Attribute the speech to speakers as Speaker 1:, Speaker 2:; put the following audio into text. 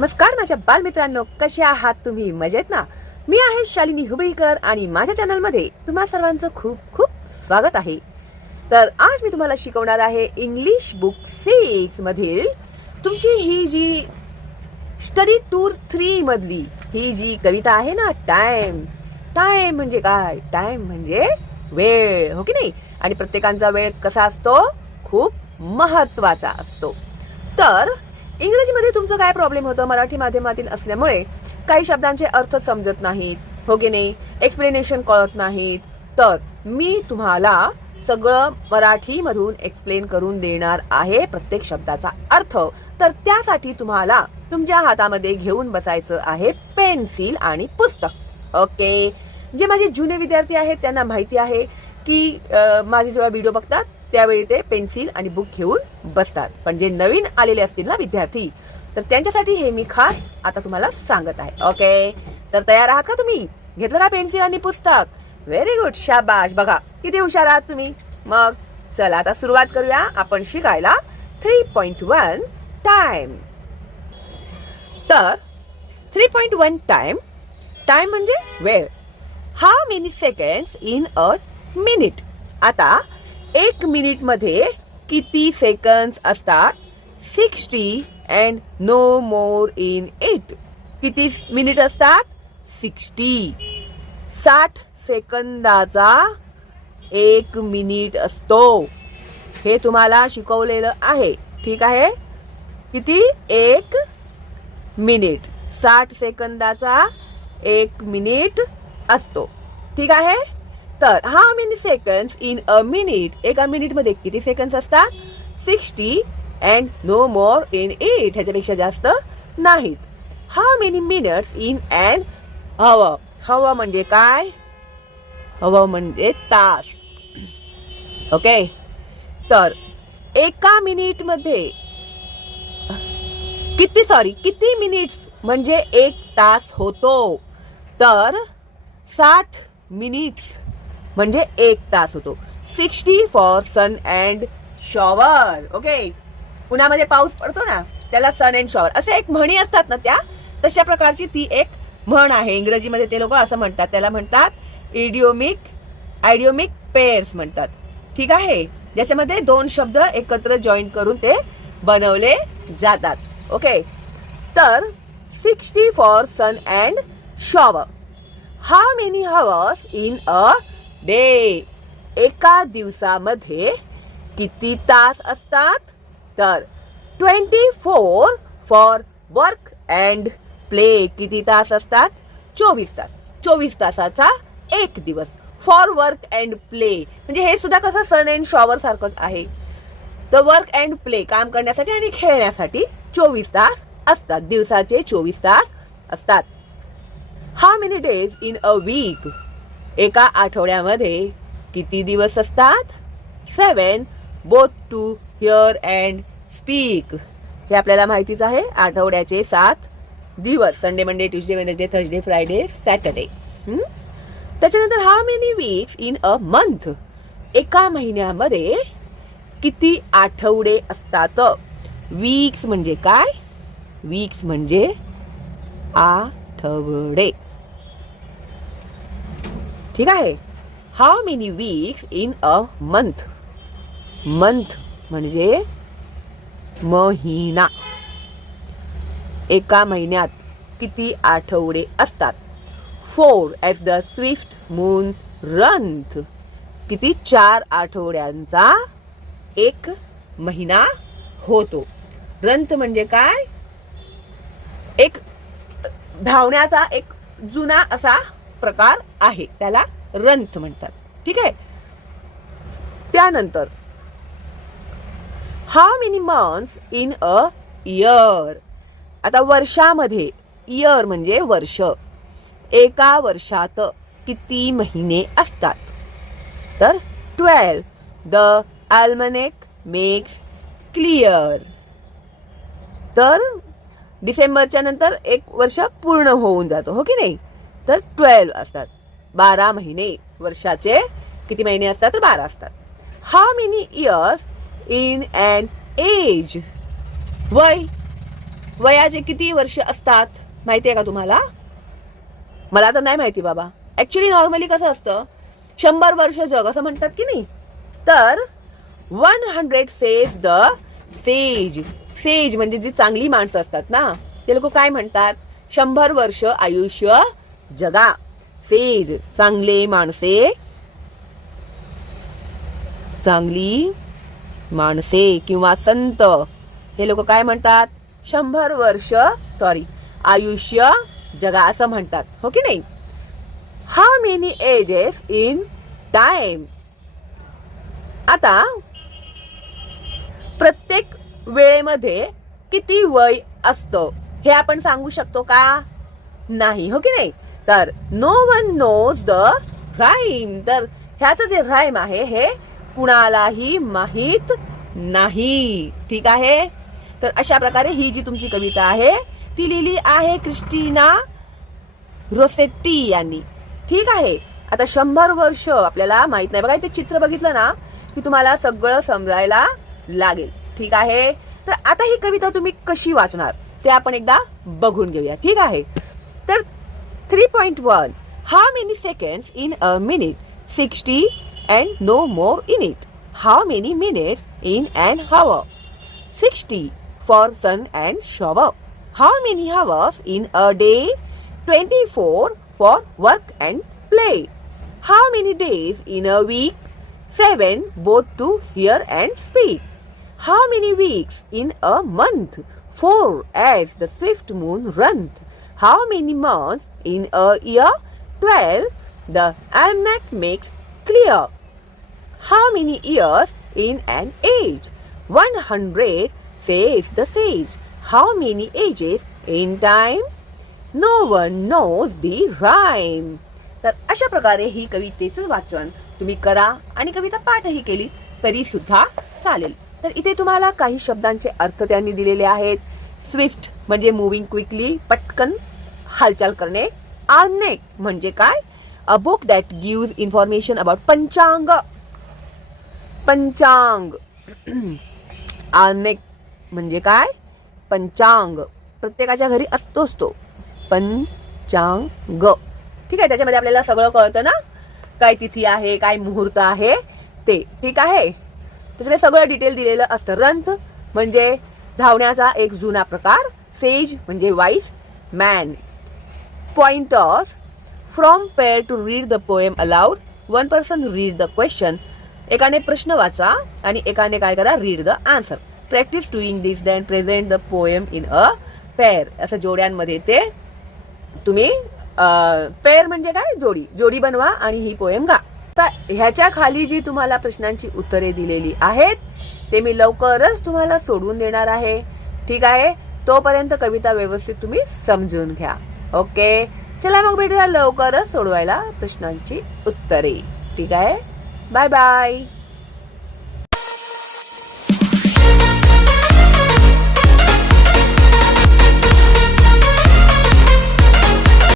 Speaker 1: नमस्कार माझ्या बालमित्रांनो कसे आहात तुम्ही? मजेत ना? मी आहे शालिनी हुबळीकर आणि माझ्या चॅनलमध्ये तुम्हा सर्वांचं खूप खूप स्वागत आहे. तर आज मी तुम्हाला शिकवणार आहे इंग्लिश बुक सिक्स मधील तुमची ही जी स्टडी टूर थ्री मधली ही जी कविता आहे ना टाइम टाइम म्हणजे काय? टाइम म्हणजे वेळ हो की नाही? आणि प्रत्येकांचा वेळ कसा असतो? खूप महत्त्वाचा असतो. तर इंग्रजीमध्ये तुमचं काय प्रॉब्लेम होतं? मराठी माध्यमातील असल्यामुळे काही शब्दांचे अर्थ समजत नाहीत. हो की नाही? एक्सप्लेनेशन कळत नाहीत. तर मी तुम्हाला सगळं मराठीमधून एक्सप्लेन करून देणार आहे प्रत्येक शब्दाचा अर्थ. तर त्यासाठी तुम्हाला तुमच्या हातामध्ये घेऊन बसायचं आहे पेन्सिल आणि पुस्तक. ओके? जे माझे जुने विद्यार्थी आहेत त्यांना माहिती आहे की माझे जेव्हा व्हिडिओ बघतात त्यावेळी ते पेन्सिल आणि बुक घेऊन बसतात. पण जे नवीन आलेले असतील ना विद्यार्थी तर त्यांच्यासाठी हे मी खास आता तुम्हाला सांगत आहे. ओके? तर तयार आहात का तुम्ही? घेतलं का पेन्सिल आणि पुस्तक? व्हेरी गुड शाबाश. बघा किती हुशार आहात तुम्ही. मग चला आता सुरुवात करूया. आपण शिकायला थ्री पॉइंट वन टाइम तर three point one time time म्हणजे वेळ. How many seconds in a minute आता एक मिनिटमध्ये किती सेकंड्स असतात? Sixty and no more in it किती मिनिट असतात? सिक्स्टी साठ सेकंदाचा एक मिनिट असतो. हे तुम्हाला शिकवलेलं आहे. ठीक आहे? किती? एक मिनिट साठ सेकंदाचा एक मिनिट असतो. ठीक आहे? तर how many second in a minute एका मिनिटमध्ये किती सेकंड्स असतात? Sixty and no more in it ह्याच्यापेक्षा जास्त नाहीत. How many minutes in an hour hour म्हणजे काय? हवं म्हणजे तास. ओके तर एका मिनिटमध्ये किती सॉरी किती मिनिट्स म्हणजे एक तास होतो? तर साठ मिनिट्स म्हणजे एक तास होतो. Sixty for sun and shower. Okay? उन्हामध्ये पाऊस पडतो ना त्याला सन अँड शॉवर. अशा एक म्हणी असतात ना त्या तशा प्रकारची ती एक म्हण आहे. इंग्रजीमध्ये ते लोक असं म्हणतात. त्याला म्हणतात इडिओमिक आयडिओमिक पेअर्स म्हणतात. ठीक आहे? ज्याच्यामध्ये दोन शब्द एकत्र जॉईन करून ते बनवले जातात. ओके? तर sixty for sun and shower. How many hours in a day. एका दिवसामध्ये किती तास असतात? तर twenty four for work and play किती तास असतात? चोवीस तास. चोवीस तासाचा एक दिवस. For work and play. म्हणजे हे सुद्धा कसं सन अँड शॉवर सारखंच आहे. तर वर्क अँड प्ले काम करण्यासाठी आणि खेळण्यासाठी चोवीस तास असतात. दिवसाचे चोवीस तास असतात. How many days in a week एका आठवड्यामध्ये किती दिवस असतात? Seven both to hear and speak हे आपल्याला माहितीच आहे. आठवड्याचे सात दिवस. Sunday Monday Tuesday Wednesday Thursday Friday Saturday त्याच्यानंतर how many weeks in a month एका महिन्यामध्ये किती आठवडे असतात? वीक्स म्हणजे काय? वीक्स म्हणजे आठवडे. ठीक आहे? How many weeks in a month month म्हणजे महिना. एका महिन्यात किती आठवडे असतात? Four as the swift moon runneth किती चार आठवड्यांचा एक महिना होतो? रंथ म्हणजे काय? एक धावण्याचा एक जुना असा प्रकार आहे. त्याला रंथ म्हणतात. ठीक आहे? त्यानंतर how many months in a year आता वर्षामध्ये इयर म्हणजे वर्ष. एका वर्षात किती महिने असतात? तर twelve the almanac makes clear तर डिसेंबरच्या नंतर एक वर्ष पूर्ण होऊन जातो हो की नाही? तर ट्वेल्व असतात. बारा महिने वर्षाचे किती महिने असतात तर बारा असतात. How many years in an age वय वयाचे किती वर्ष असतात? माहिती आहे का तुम्हाला? मला तर नाही माहिती बाबा. ॲक्च्युली नॉर्मली कसं असतं? शंभर वर्ष जग असं म्हणतात की नाही? तर one hundred says the sage sage म्हणजे जी चांगली माणसं असतात ना ते लोक काय म्हणतात? शंभर वर्ष आयुष्य जगा. सेज चांगले माणसे. चांगली माणसे किंवा संत. हे लोक काय म्हणतात? शंभर वर्ष सॉरी आयुष्य जगा असं म्हणतात. हो की नाही? How many ages in time आता प्रत्येक वेळेमध्ये किती वय असतं हे आपण सांगू शकतो का? नाही. हो की नाही? तर no one knows the rhyme तर ह्याचं जे राईम आहे हे कुणालाही माहीत नाही. ठीक आहे? तर अशा प्रकारे ही जी तुमची कविता आहे ती लिहिली आहे क्रिस्टिना रोसेट्टी यांनी. ठीक आहे? आता शंभर वर्ष आपल्याला माहीत नाही. बघा इथे चित्र बघितलं ना की तुम्हाला सगळं समजायला लागेल. ठीक आहे? तर आता ही कविता तुम्ही कशी वाचणार ते आपण एकदा बघून घेऊया. ठीक आहे? तर 3.1 How many seconds in a minute? 60 and no more in it. How many minutes in an hour? 60 for sun and shower. How many hours in a day? 24 for work and play. How many days in a week? 7 both to hear and speak. How many weeks in a month? 4 as the swift moon runs. How many months in a year? 12 the almanac makes clear. How many years in an age? 100 says the sage. How many ages in time? No one knows the rhyme. तर अशा प्रकारे ही कवितेचं वाचन तुम्ही करा आणि कविता पाठही केली तरी सुद्धा चालेल तर इथे तुम्हाला काही शब्दांचे अर्थ त्यांनी दिलेले आहेत स्विफ्ट म्हणजे मुव्हिंग क्विकली पटकन हालचाल करणे. आर्नेक म्हणजे काय? A book that gives information about panchang. Panchang. अनेक म्हणजे काय? पंचांग. प्रत्येकाच्या घरी असतोच तो. पंचांग. ठीक आहे त्याच्यामध्ये आपल्याला सगळं कळतं ना? काय तिथी आहे काय मुहूर्त आहे? ते. ठीक आहे? त्याच्यामध्ये सगळं डिटेल दिलेलं असतं. रंथ म्हणजे धावण्याचा एक जुना प्रकार. सेज म्हणजे wise man pointers from pair to read the poem aloud. One person read the question. एकाने प्रश्न वाचा आणि एकाने काय करा read the answer practice doing this then present the poem in a pair असं जोड्यांमध्ये ते तुम्ही पेअर म्हणजे काय? जोडी. जोडी बनवा आणि ही पोएम गा. आता ह्याच्या खाली जी तुम्हाला प्रश्नांची उत्तरे दिलेली आहेत ते मी लवकरच तुम्हाला सोडून देणार आहे. ठीक आहे? तोपर्यंत कविता व्यवस्थित तुम्ही समजून घ्या. ओके. चला मग भेटूया लवकरच सोडवायला प्रश्नांची उत्तरे. ठीक आहे? Bye bye